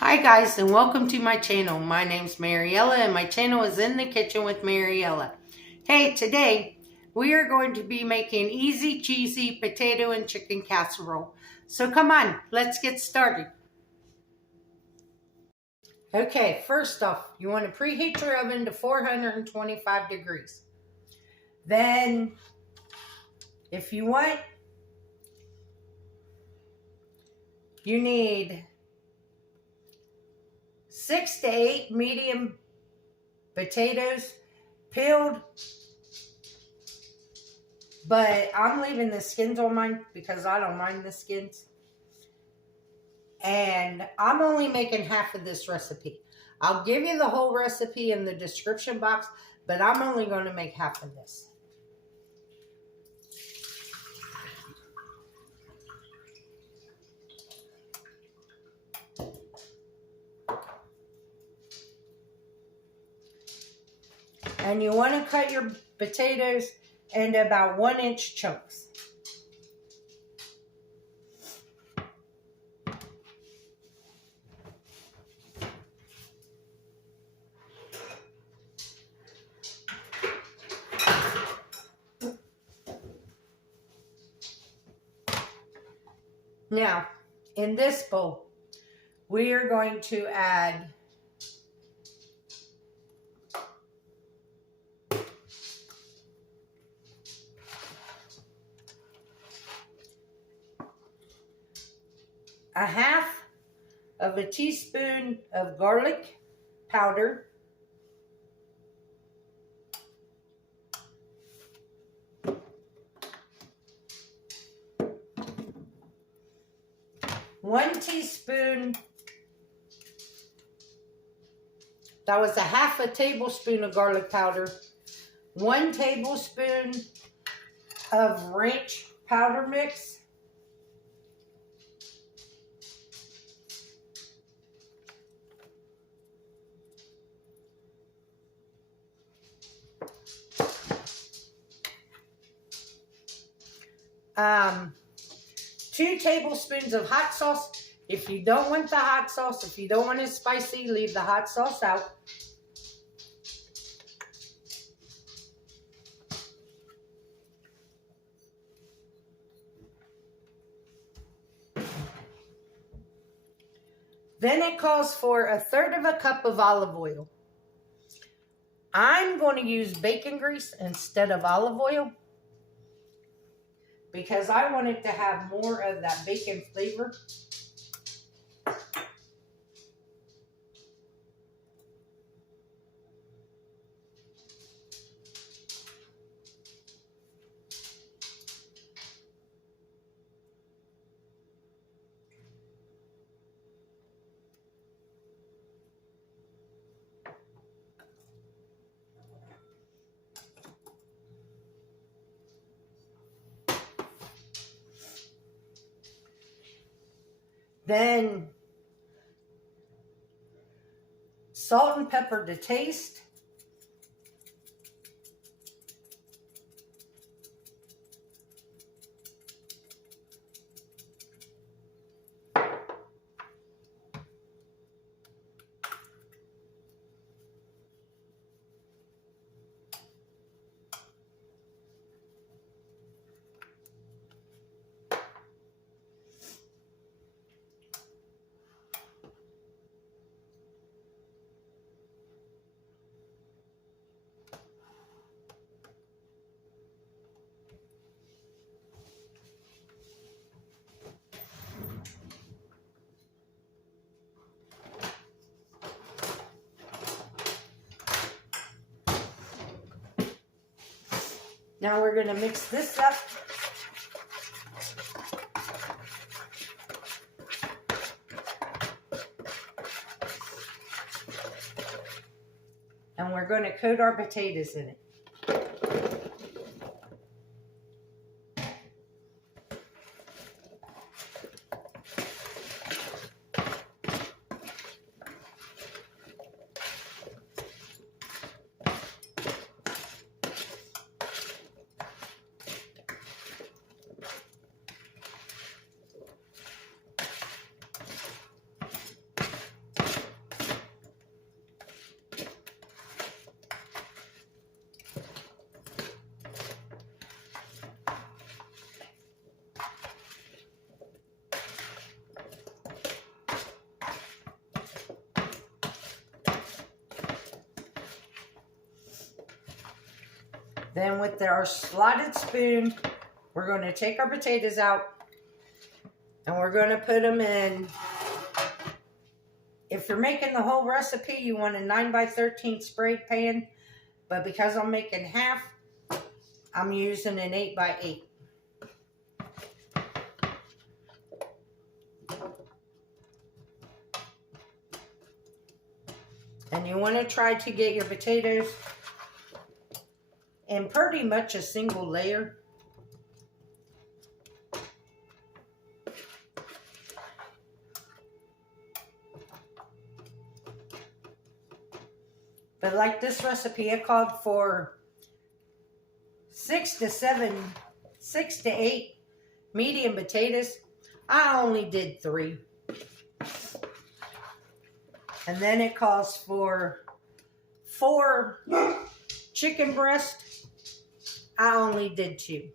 Hi guys, and welcome to my channel. My name's Mariella and my channel is In the Kitchen with Mariella. Hey, today we are going to be making easy cheesy potato and chicken casserole. So come on, let's get started. Okay, first off, you want to preheat your oven to 425 degrees. Then, if you want, you need 6 to 8 medium potatoes, peeled, but I'm leaving the skins on mine because I don't mind the skins. And I'm only making half of this recipe. I'll give you the whole recipe in the description box, but I'm only going to make half of this. And you want to cut your potatoes into about 1-inch chunks. Now, in this bowl, we are going to add a half of a teaspoon of garlic powder, one teaspoon, that was a half a tablespoon of garlic powder, 1 tablespoon of ranch powder mix, um, 2 tablespoons of hot sauce. If you don't want the hot sauce, if you don't want it spicy, leave the hot sauce out. Then it calls for 1/3 cup of olive oil. I'm going to use bacon grease instead of olive oil because I want it to have more of that bacon flavor. Then salt and pepper to taste. Now we're going to mix this up. And we're going to coat our potatoes in it. Then with our slotted spoon, we're going to take our potatoes out and we're going to put them in. If you're making the whole recipe, you want a 9x13 sprayed pan. But because I'm making half, I'm using an 8x8. And you want to try to get your potatoes in pretty much a single layer. But like this recipe, it called for 6 to 8 medium potatoes. I only did 3. And then it calls for 4 chicken breasts. I only did 2.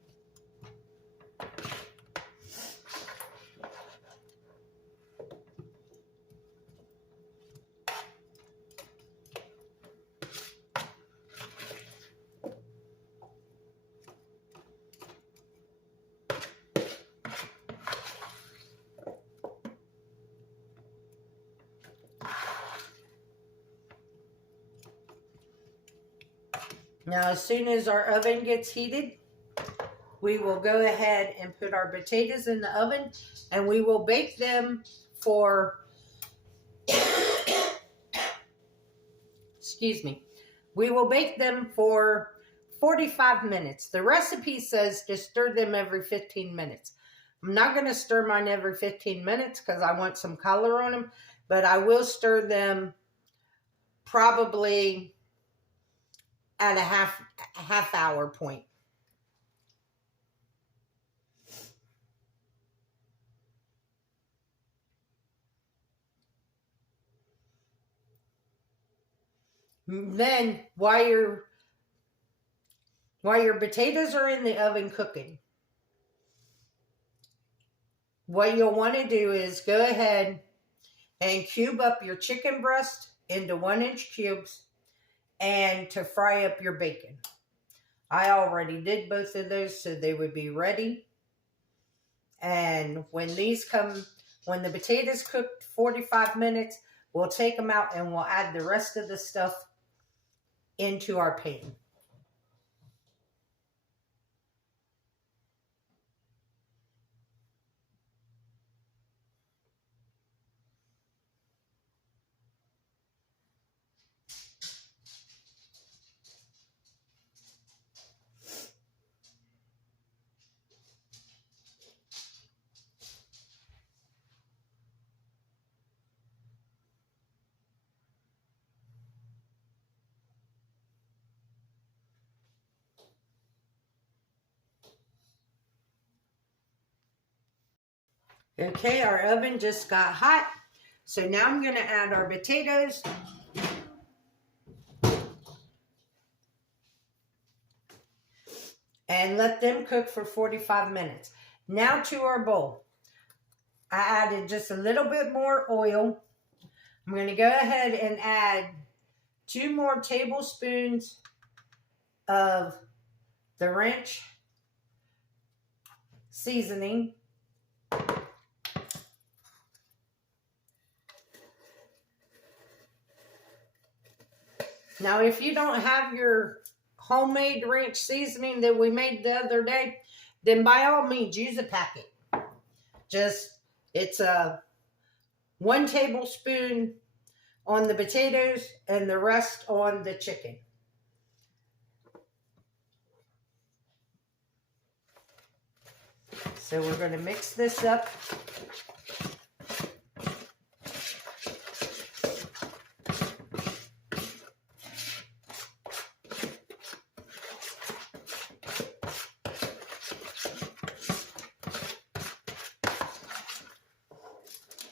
Now, as soon as our oven gets heated, we will go ahead and put our potatoes in the oven and we will bake them for, excuse me, we will bake them for 45 minutes. The recipe says to stir them every 15 minutes. I'm not going to stir mine every 15 minutes because I want some color on them, but I will stir them probably at a half hour point. Then while your potatoes are in the oven cooking, what you'll want to do is go ahead and cube up your chicken breast into 1-inch cubes and to fry up your bacon. I already did both of those so they would be ready. And when the potatoes cooked 45 minutes, we'll take them out and we'll add the rest of the stuff into our pan. Okay, our oven just got hot. So now I'm going to add our potatoes. And let them cook for 45 minutes. Now to our bowl. I added just a little bit more oil. I'm going to go ahead and add 2 more tablespoons of the ranch seasoning. Now, if you don't have your homemade ranch seasoning that we made the other day, then by all means use a packet. It's a 1 tablespoon on the potatoes and the rest on the chicken. So we're going to mix this up.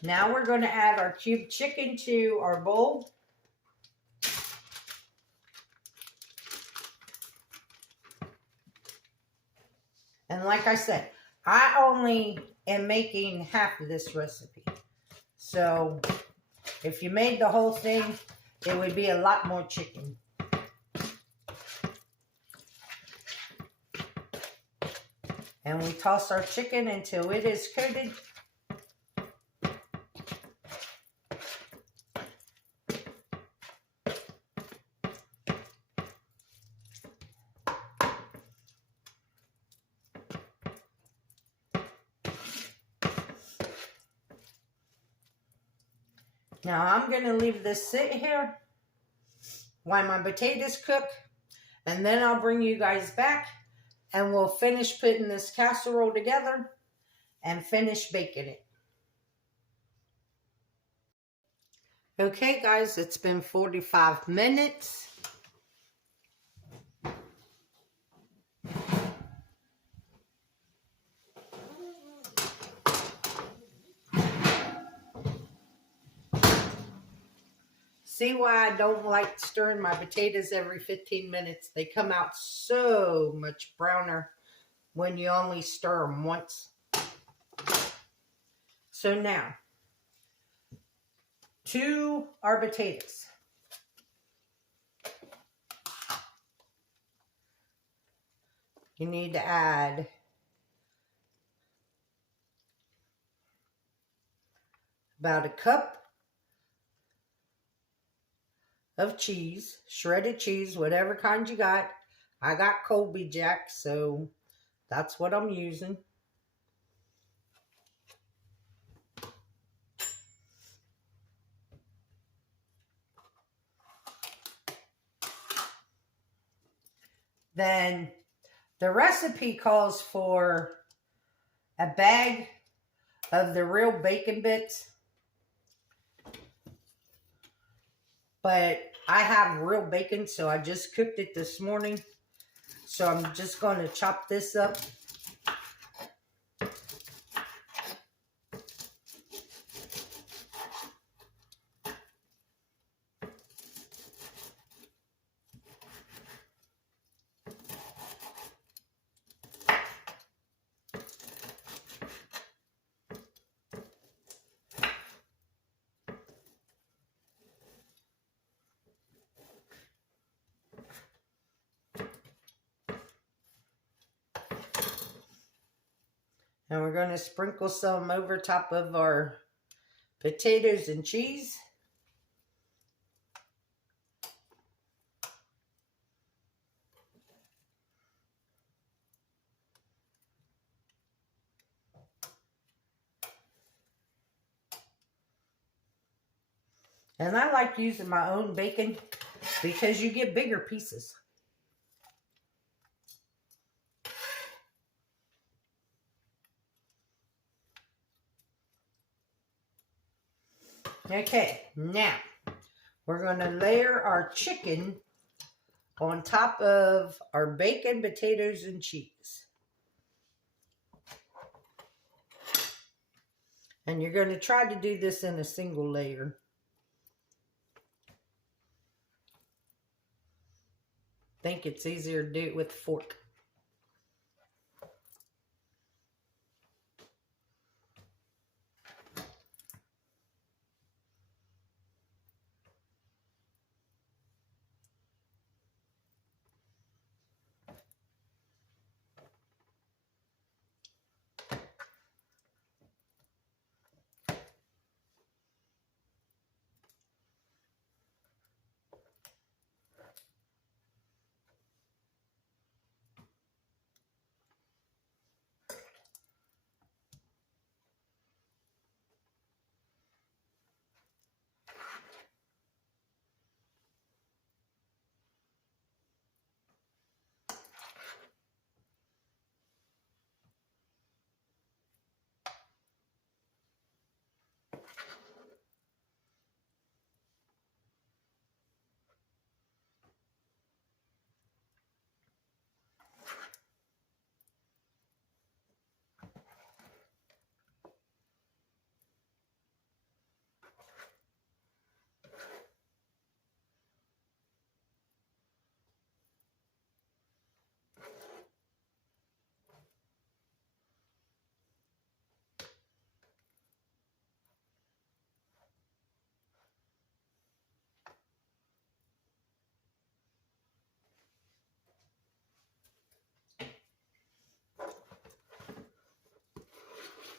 Now we're going to add our cubed chicken to our bowl. And like I said, I only am making half of this recipe. So if you made the whole thing, it would be a lot more chicken. And we toss our chicken until it is coated. Now I'm going to leave this sit here while my potatoes cook, and then I'll bring you guys back and we'll finish putting this casserole together and finish baking it. Okay guys, it's been 45 minutes. See why I don't like stirring my potatoes every 15 minutes? They come out so much browner when you only stir them once. So now, to our potatoes. You need to add about a cup of cheese, shredded cheese, whatever kind you got. I got Colby Jack, so that's what I'm using. Then the recipe calls for a bag of the real bacon bits, but I have real bacon, so I just cooked it this morning. So I'm just going to chop this up. And we're going to sprinkle some over top of our potatoes and cheese. And I like using my own bacon because you get bigger pieces. Okay, now we're going to layer our chicken on top of our bacon, potatoes, and cheese. And you're going to try to do this in a single layer. I think it's easier to do it with a fork.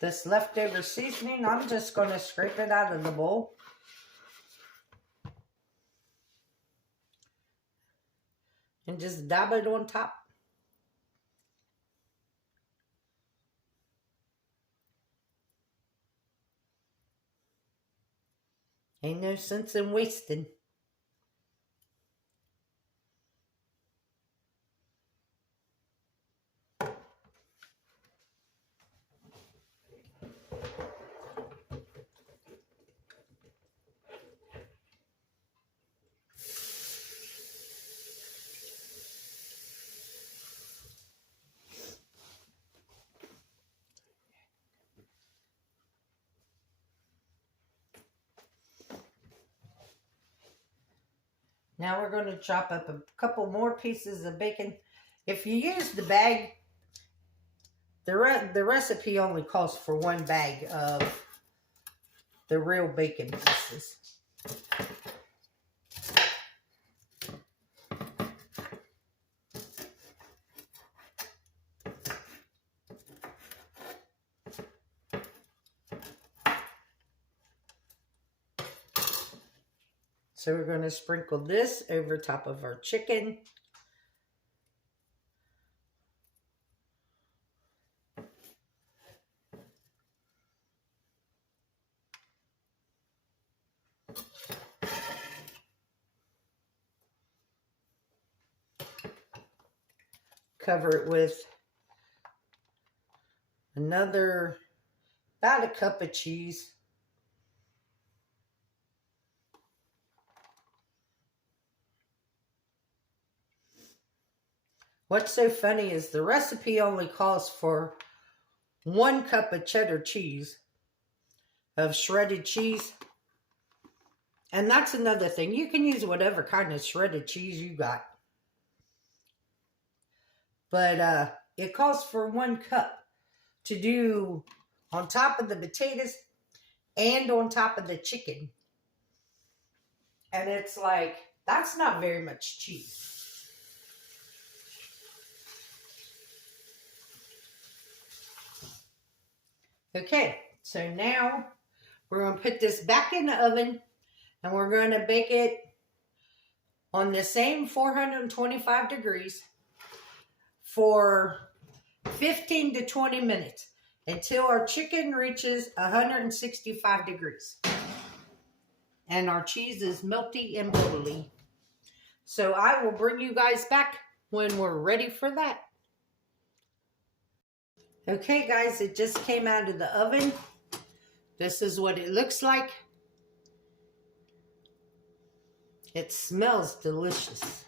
this leftover seasoning, I'm just going to scrape it out of the bowl. And just dab it on top. Ain't no sense in wasting. Now we're going to chop up a couple more pieces of bacon. If you use the bag, the recipe only calls for one bag of the real bacon pieces. So we're going to sprinkle this over top of our chicken. Cover it with another, about a cup of cheese. What's so funny is the recipe only calls for 1 cup of cheddar cheese, of shredded cheese. And that's another thing. You can use whatever kind of shredded cheese you got. But it calls for 1 cup to do on top of the potatoes and on top of the chicken. And it's like, that's not very much cheese. Okay, so now we're going to put this back in the oven and we're going to bake it on the same 425 degrees for 15 to 20 minutes until our chicken reaches 165 degrees and our cheese is melty and bubbly. So I will bring you guys back when we're ready for that. Okay guys, it just came out of the oven. This is what it looks like. It smells delicious.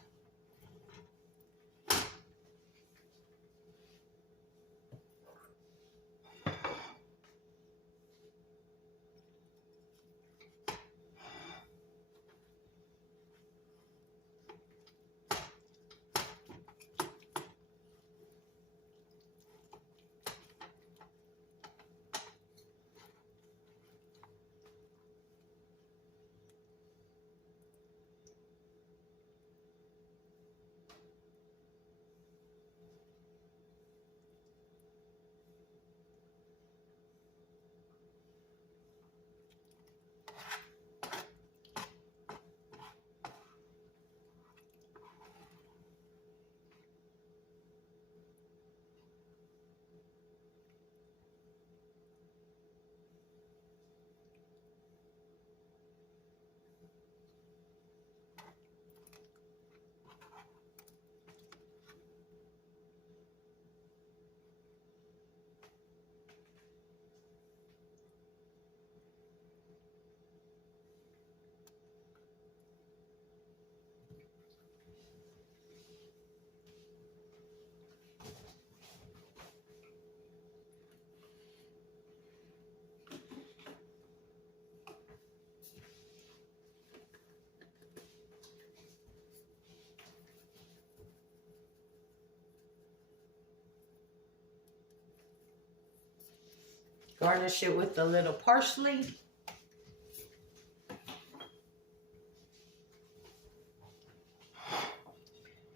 Garnish it with a little parsley.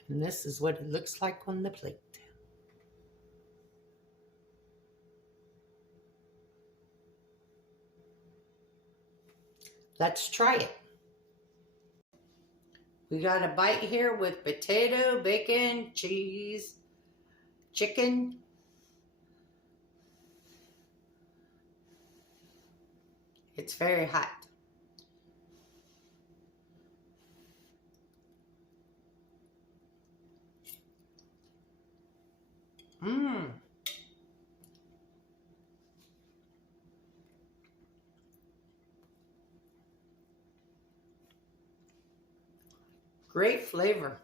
And this is what it looks like on the plate. Let's try it. We got a bite here with potato, bacon, cheese, chicken. It's very hot. Mmm. Great flavor.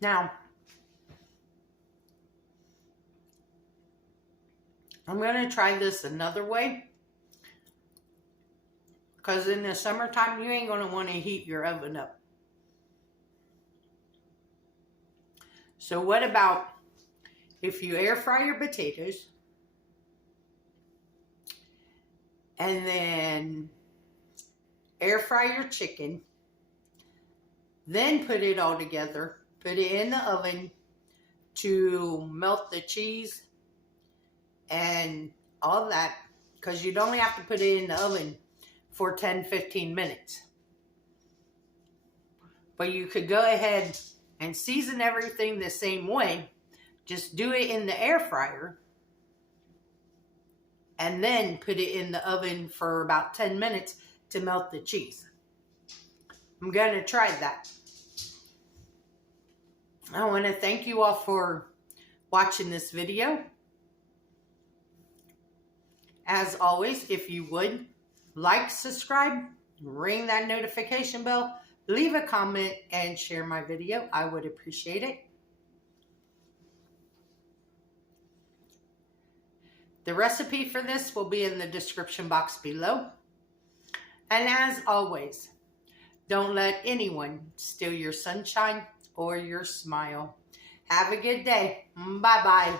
Now, I'm going to try this another way. Because in the summertime, you ain't going to want to heat your oven up. So what about if you air fry your potatoes and then air fry your chicken, then put it all together, put it in the oven to melt the cheese and all that, because you'd only have to put it in the oven for 10-15 minutes. But you could go ahead and season everything the same way. Just do it in the air fryer and then put it in the oven for about 10 minutes to melt the cheese. I'm going to try that. I want to thank you all for watching this video. As always, if you would, like, subscribe, ring that notification bell, leave a comment, and share my video. I would appreciate it. The recipe for this will be in the description box below. And as always, don't let anyone steal your sunshine or your smile. Have a good day. Bye-bye.